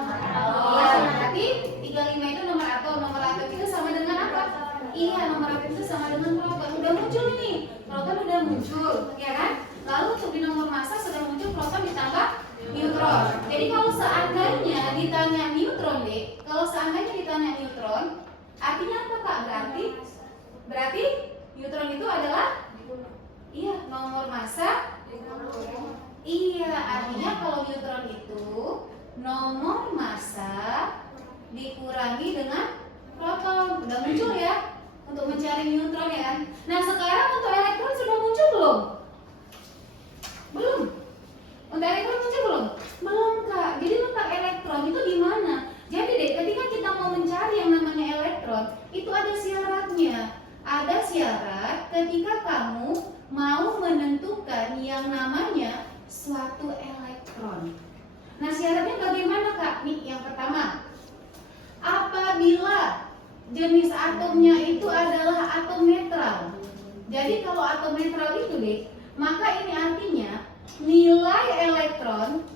Iya, berarti 35 itu nomor atom. Nomor atom itu sama dengan apa? Iya, nomor atom itu sama dengan proton. Udah muncul nih, proton udah muncul, ya kan? Lalu untuk di nomor massa sudah muncul proton ditambah neutron. Jadi kalau seandainya ditanya neutron deh, kalau seandainya ditanya neutron, artinya apa Kak? Berarti neutron itu adalah iya nomor massa. Iya, artinya kalau neutron itu nomor massa dikurangi dengan proton. Udah muncul ya untuk mencari neutron ya kan? Nah sekarang untuk elektron sudah muncul belum? Belum. Untuk elektron muncul belum? Belum Kak. Jadi letak elektron itu di mana? Jadi deh ketika kita mau mencari yang namanya elektron, itu ada syaratnya. Ada syarat ketika kamu mau menentukan yang namanya suatu elektron. Nah syaratnya bagaimana Kak? Nih yang pertama, apabila jenis atomnya itu adalah atom netral. Jadi kalau atom netral itu deh, maka ini artinya nilai elektron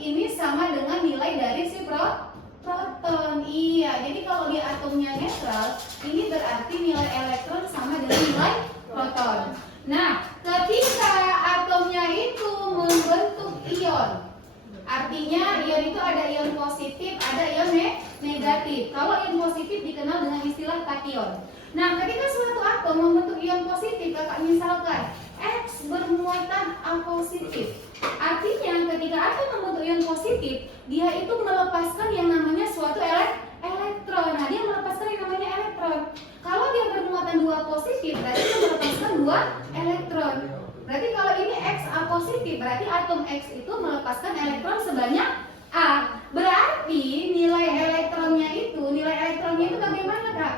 ini sama dengan nilai dari si proton. Iya, jadi kalau dia atomnya netral, ini berarti nilai elektron sama dengan nilai proton. Nah, ketika atomnya itu membentuk ion, artinya ion itu ada ion positif, ada ion negatif. Kalau ion positif dikenal dengan istilah kation. Nah, ketika suatu atom membentuk ion positif, kakak misalkan X bermuatan A positif. Artinya ketika atom membentuk ion positif, dia itu melepaskan yang namanya suatu elektron. Nah, dia melepaskan yang namanya elektron. Kalau dia bermuatan 2 positif, berarti dia melepaskan 2 elektron. Berarti kalau ini X A positif, berarti atom X itu melepaskan elektron sebanyak A. Berarti nilai elektronnya itu bagaimana Kak?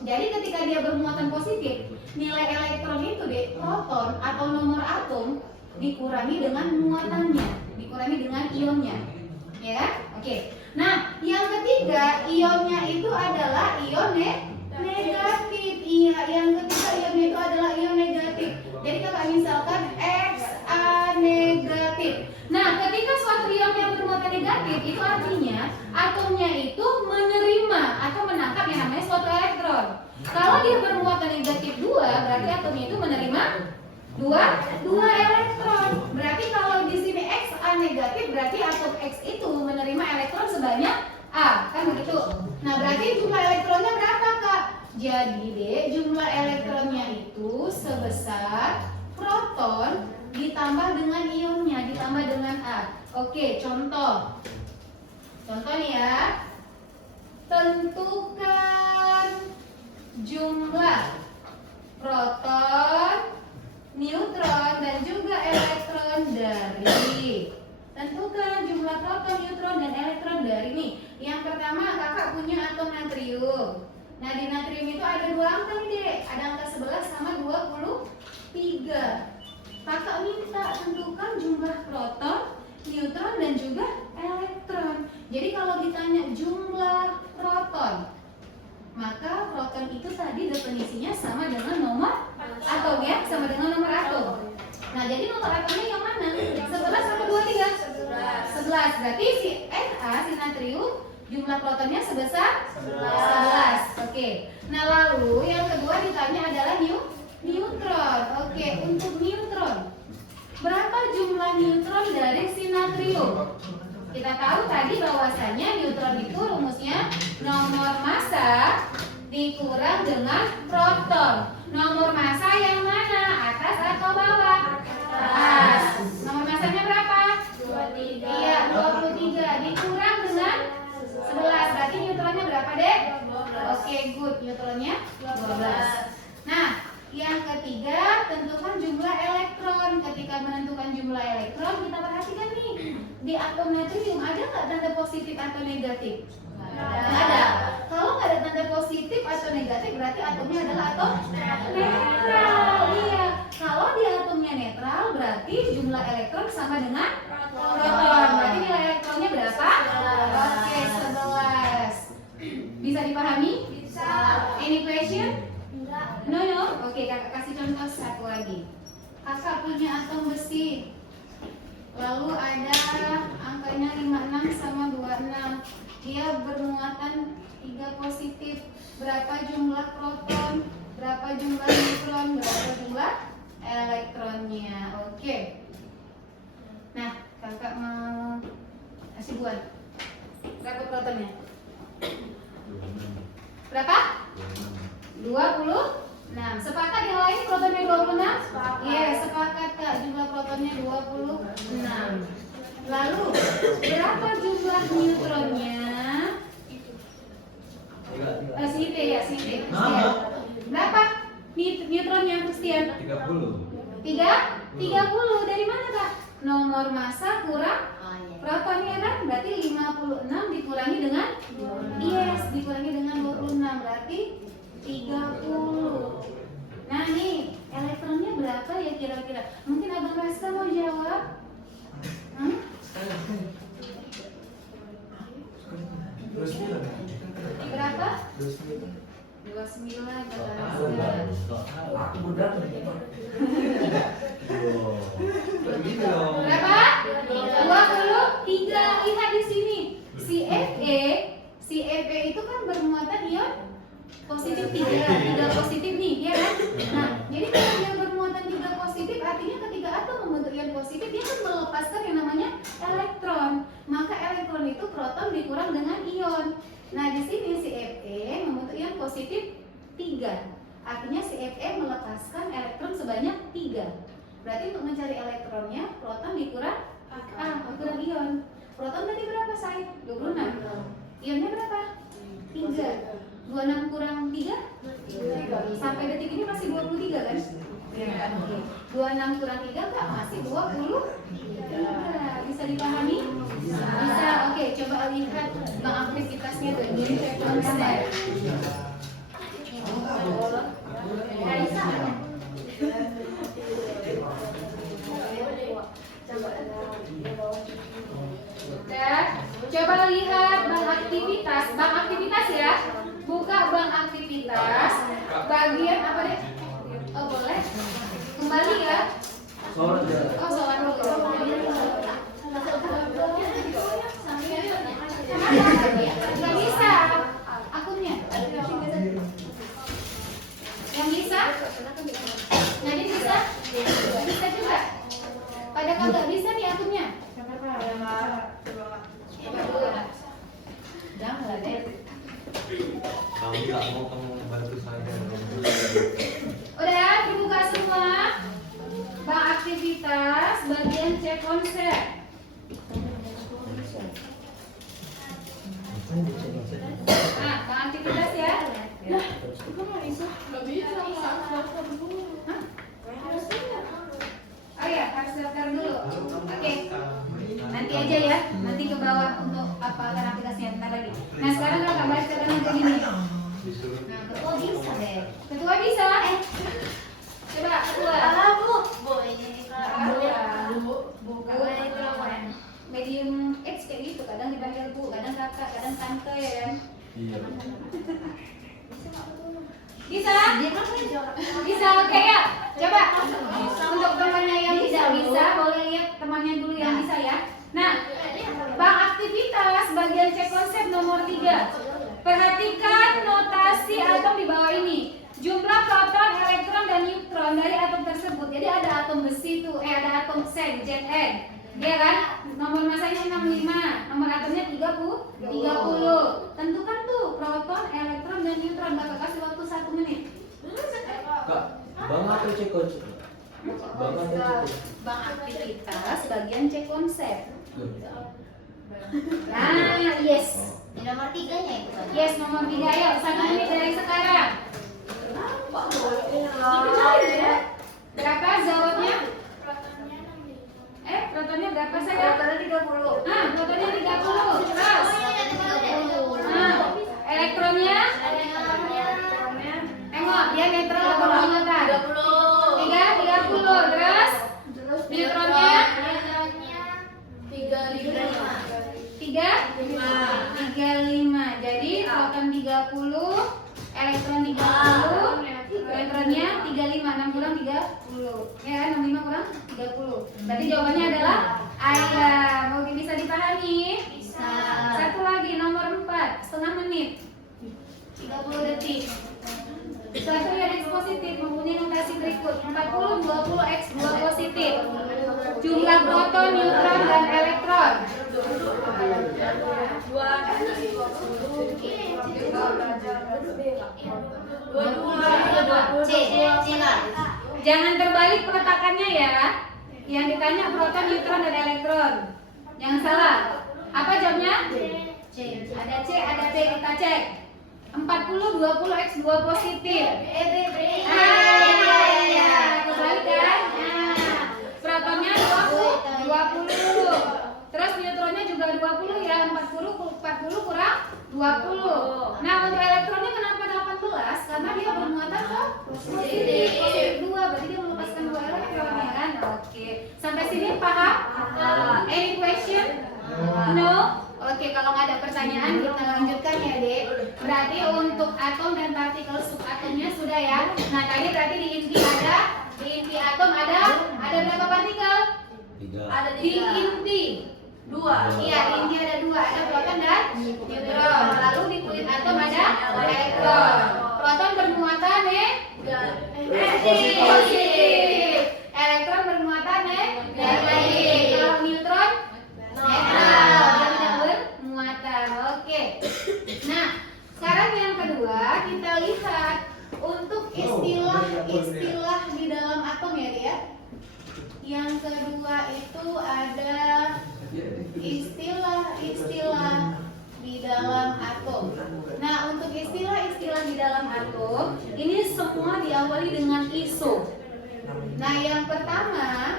Jadi ketika dia bermuatan positif, nilai elektron itu deh proton atau nomor atom dikurangi dengan muatannya, dikurangi dengan ionnya, ya kan? Oke. Nah, yang ketiga ionnya itu adalah ion negatif. Iya, yang ketiga ionnya itu adalah ion negatif. Jadi kakak misalkan Xa negatif. Nah, ketika suatu ion yang bermuatan negatif itu artinya atomnya itu menerima atau menangkap yang namanya suatu elektron. Kalau dia bermuatan negatif 2, berarti atomnya itu menerima 2 elektron. Berarti kalau di sini Xa negatif, berarti atom X itu menerima elektron sebanyak A, kan begitu. Nah, berarti jumlah elektronnya berapa Kak? Jadi deh jumlah elektronnya itu sebesar proton ditambah dengan ionnya, ditambah dengan A. Oke, contoh nih ya. Tentukan jumlah proton, neutron, dan juga elektron dari. Tentukan jumlah proton, neutron, dan elektron dari nih. Yang pertama kakak punya atom natrium. Nah di natrium itu ada 2 angka nih dek. Ada angka 11 sama 23. Kakak minta tentukan jumlah proton, neutron, dan juga elektron. Jadi kalau ditanya jumlah proton, maka proton itu tadi definisinya sama dengan nomor atom ya, sama dengan nomor atom. Nah jadi nomor atomnya yang mana? 11 atau 23? 11. Berarti si Na, si natrium, jumlah protonnya sebesar 11. Oke. Nah lalu yang kedua ditanya adalah neutron. Oke, untuk neutron, berapa jumlah neutron dari si natrium? Kita tahu tadi bahwasanya neutron itu rumusnya nomor massa dikurang dengan proton. Nomor massa yang mana? Atas atau bawah? Atas. Nomor massanya berapa? 23. Iya, 23 dikurang dengan 11. Berarti neutronnya berapa, Dek? Oke, good. Neutronnya 12. Nah, yang ketiga, tentukan jumlah elektron. Ketika menentukan jumlah elektron, kita perhatikan nih. Di atom natrium ada nggak tanda positif atau negatif? Nggak ada. Kalau nggak ada tanda positif atau negatif, berarti atomnya adalah atom netral. Iya. Kalau di atomnya netral, berarti jumlah elektron sama dengan proton. Berarti nilai elektronnya berapa? Oke, 11. Bisa dipahami? Bisa. Any question? No. Oke, kakak kasih contoh satu lagi. Kakak punya atom besi. Lalu ada angkanya 56 positif. Berapa jumlah proton, berapa jumlah neutron, berapa jumlah elektronnya. Oke. Nah, kakak mau kasih buat berapa protonnya? Berapa? 26. Sepakat yang lain protonnya 26? Iya, sepakat Kak, jumlah protonnya 26. Lalu berapa jumlah neutronnya? Si T ya, si T. Berapa neutronnya, Christian? 30. Dari mana Kak? Nomor massa kurang protonnya kan? Berarti 56 dikurangi dengan dikurangi dengan 26 berarti 30. Nah nih, elektronnya berapa ya kira-kira? Mungkin Abang Raska mau jawab? Berapa? 29 berapa? 23. Lihat di sini. Si Fe itu kan bermuatan ion positif 3 positif nih, ya kan? Nah, jadi kalau dia bermuatan 3 positif, artinya ketika atom membentuk ion positif, dia kan melepaskan yang namanya elektron. Maka elektron itu proton dikurang dengan ion. Nah, di sini si Fe membentuk ion positif 3. Artinya si Fe melepaskan elektron sebanyak 3. Berarti untuk mencari elektronnya, proton dikurang kurang ion. Proton tadi berapa, Say? 26. Ionnya berapa? 3. 26 kurang 3? Sampai detik ini masih 23 kan? Ya, oke. 26 kurang 3 Kak? Masih 23. Bisa dipahami? Bisa. Oke, coba lihat bang aktivitasnya tuh. Jadi kayak konsep. Raisa ada? Coba lihat bang aktivitas ya. Buka bang aktivitas. Bagian apa deh? Oh boleh. Kembali ya. Oh sholat dulu. Nggak bisa akunnya. Yang bisa? Nadine bisa? Bisa juga. Pada kalau nggak bisa nih akunnya. Jangan lah deh. Kamu nggak mau kamu bantu saya. Udah dibuka semua. Bang aktivitas bagian cek konsep. Nah, bang aktivitas ya. Nah, nggak bisa. Hah? Oh ya, harus daftar dulu. Oke. Nanti aja ya, nanti ke bawah untuk apa aktivitasnya bentar lagi. Nah sekarang kakak balik ke kanan ke gini. Nah ketua bisa deh. Ketua bisa. Coba ketua. Bu ini buka medium X kayak gitu. Kadang dipanggil bu, kadang kakak, kadang tante ya kan. Iya. Bisa? Bisa, oke ya. Coba untuk temannya yang tidak bisa, boleh lihat temannya dulu yang bisa ya. Nah, bang aktivitas bagian cek konsep nomor 3. Perhatikan notasi atom di bawah ini. Jumlah proton, elektron, dan neutron dari atom tersebut. Jadi ada atom besi tuh, ada atom Zn, ya kan? Nomor masanya 65, nomor atomnya 30. Tentukan tuh proton, elektron, dan neutron. Kakak kasih waktu 1 menit. Kak, bang apa cek konsep? Bang aktivitas bagian cek konsep. Nah, yes. Di nomor 3-nya itu kan? Yes, nomor 3 ayo, 1 menit dari sekarang. Berapa jawabnya? Protonnya berapa saya? Protonnya 30. Nah, protonnya 30. Terus? Nah, elektronnya? Tengok, dia netral atau menggunakan? 30. Terus? Neutronnya? 35. Jadi proton 30, elektron 30, neutronnya 35. 6 kurang 30. Ya kan, 65 kurang 30. Berarti jawabannya adalah ayam. Mungkin bisa dipahami? Bisa. Satu lagi nomor 4, setengah menit. 30 detik. Suatu ion X positif mempunyai notasi berikut: 40 20 X 2 positif. Jumlah proton, neutron, dan elektron. Jangan terbalik peletakannya ya. Yang ditanya proton, neutron, dan elektron. Jangan salah. Apa jawabnya? C. Ada C, ada B, kita cek. 40 20 X 2 positif. Kebalik kan? Protonnya 20. Terus neutronnya juga 20 ya. 40 kurang 20. Nah, untuk elektronnya kenapa 18? Karena dia bermuatan ke positif 2. Berarti dia melepaskan 2 elektron ya kan? Oke. Sampai sini paham? Any question? No? Oke, kalau nggak ada pertanyaan kita lanjutkan ya, Dek. Berarti untuk atom dan partikel subatomnya sudah ya. Nah, tadi berarti di inti atom ada berapa partikel? 3. Di inti 2. Iya, di inti ada 2, ada proton dan neutron. Lalu di kulit atom ada elektron. Proton bermuatan positif. Elektron bermuatan negatif. Kalau neutron netral, dia tidak bermuatan. Oke. Nah, sekarang yang kedua kita lihat untuk istilah di dalam atom ya, dia. Yang kedua itu ada istilah-istilah di dalam atom. Nah, untuk istilah-istilah di dalam atom ini semua diawali dengan iso. Nah, yang pertama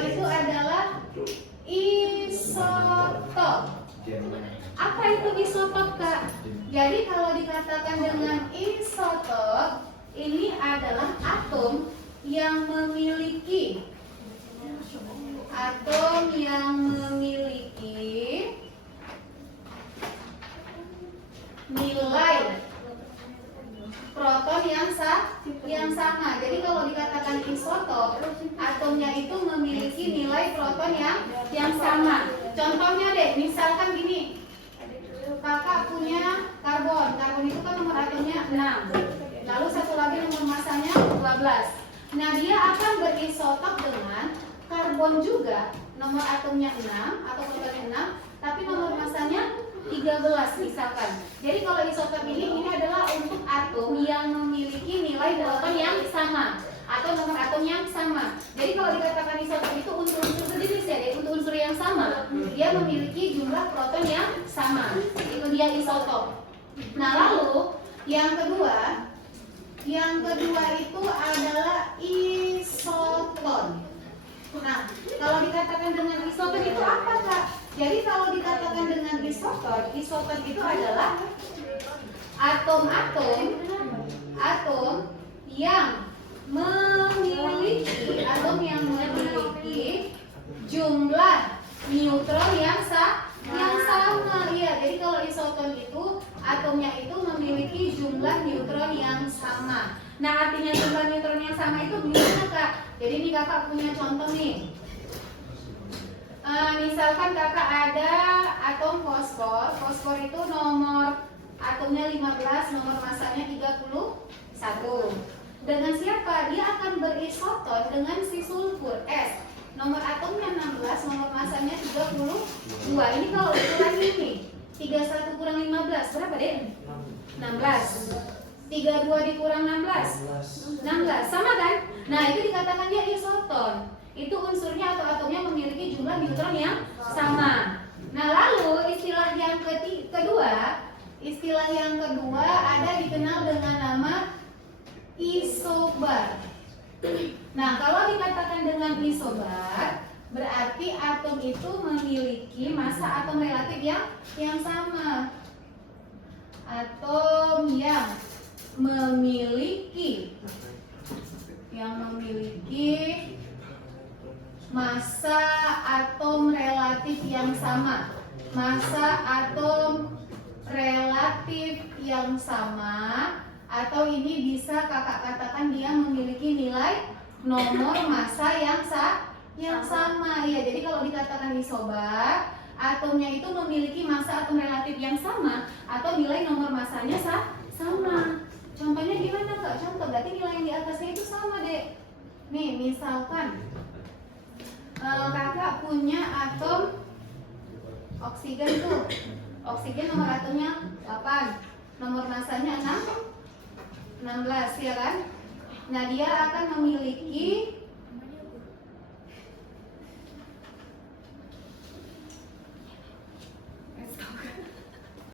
itu adalah isotop. Apa itu isotop, Kak? Jadi kalau dikatakan dengan isotop, ini adalah atom yang memiliki nilai proton yang sama. Jadi kalau dikatakan isotop, atomnya itu memiliki nilai proton yang sama. Contohnya deh, misalkan gini. Kakak punya karbon. Karbon itu kan nomor atomnya 6. Lalu satu lagi nomor masanya 12. Nah, dia akan berisotop dengan karbon juga. Nomor atomnya 6 atau protonnya 6, tapi nomor masanya 13 misalkan. Jadi kalau isotop ini adalah untuk atom yang memiliki nilai proton yang sama atau nomor atom yang sama. Jadi kalau dikatakan isotop itu unsur-unsur sejenis ya, untuk unsur yang sama, dia memiliki jumlah proton yang sama. Itu dia isotop. Nah, lalu yang kedua itu adalah isoton. Nah, kalau dikatakan dengan isoton itu apa, Kak? Jadi kalau dikatakan dengan isoton itu adalah atom yang memiliki jumlah neutron yang sama. Iya, jadi kalau isoton itu atomnya itu memiliki jumlah neutron yang sama. Nah, artinya jumlah neutron yang sama itu gimana, Kak? Jadi ini kakak punya contoh nih. Misalkan kakak ada atom fosfor. Fosfor itu nomor atomnya 15, nomor masanya 31. Dengan siapa? Dia akan berisoton dengan si sulfur S. Nomor atomnya 16, nomor masanya 32. Ini kalau dikurangin nih, 31 kurang 15 berapa deh? 16. 32 dikurang 16 sama kan? Nah, itu dikatakan dia isoton. Itu unsurnya atau atomnya memiliki jumlah neutron yang sama. Nah, lalu istilah yang kedua ada dikenal dengan nama isobar. Nah, kalau dikatakan dengan isobar, berarti atom itu memiliki massa atom relatif yang sama. Atom yang memiliki massa atom relatif yang sama. Massa atom relatif yang sama, atau ini bisa kakak katakan dia memiliki nilai nomor massa yang sama. Ya, jadi kalau dikatakan isobar, atomnya itu memiliki massa atom relatif yang sama atau nilai nomor massanya sama. Contohnya gimana Kak? Contoh berarti nilai yang di atasnya itu sama, Dek. Nih, misalkan kakak punya atom oksigen tuh. Oksigen nomor atomnya 8, nomor massanya 16 ya kan? Nah, dia akan memiliki